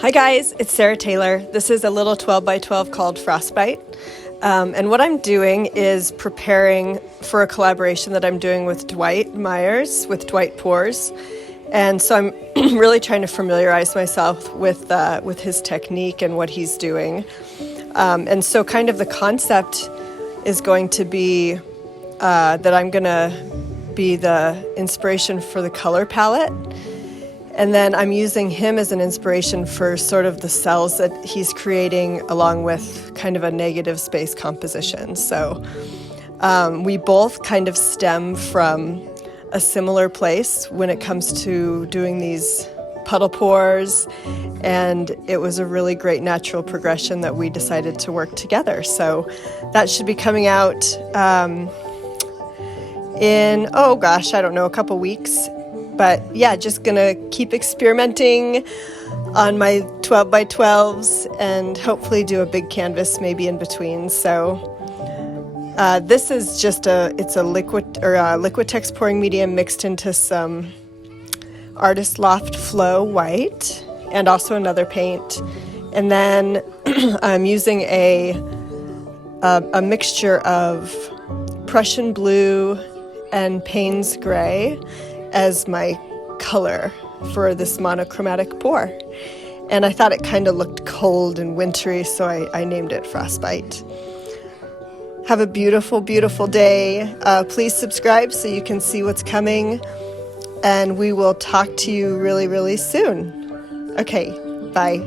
Hi guys, it's Sarah Taylor. This is a little 12 by 12 called Frostbite. And what I'm doing is preparing for a collaboration that I'm doing with Dwight Myers, with Dwight Pours. And so I'm really trying to familiarize myself with his technique and what he's doing. And so kind of the concept is going to be that I'm going to be the inspiration for the color palette. And then I'm using him as an inspiration for sort of the cells that he's creating along with kind of a negative space composition. So we both kind of stem from a similar place when it comes to doing these puddle pours. And it was a really great natural progression that we decided to work together. So that should be coming out in, a couple weeks. But yeah, just gonna keep experimenting on my 12 by 12s and hopefully do a big canvas maybe in between. So this is just it's a liquid or Liquitex pouring medium mixed into some Artist Loft Flow white and also another paint. And then I'm using a mixture of Prussian blue and Payne's gray as my color for this monochromatic pour. And I thought it kind of looked cold and wintry, so I named it Frostbite. Have a beautiful, beautiful day. Please subscribe so you can see what's coming. And we will talk to you really, really soon. Okay, bye.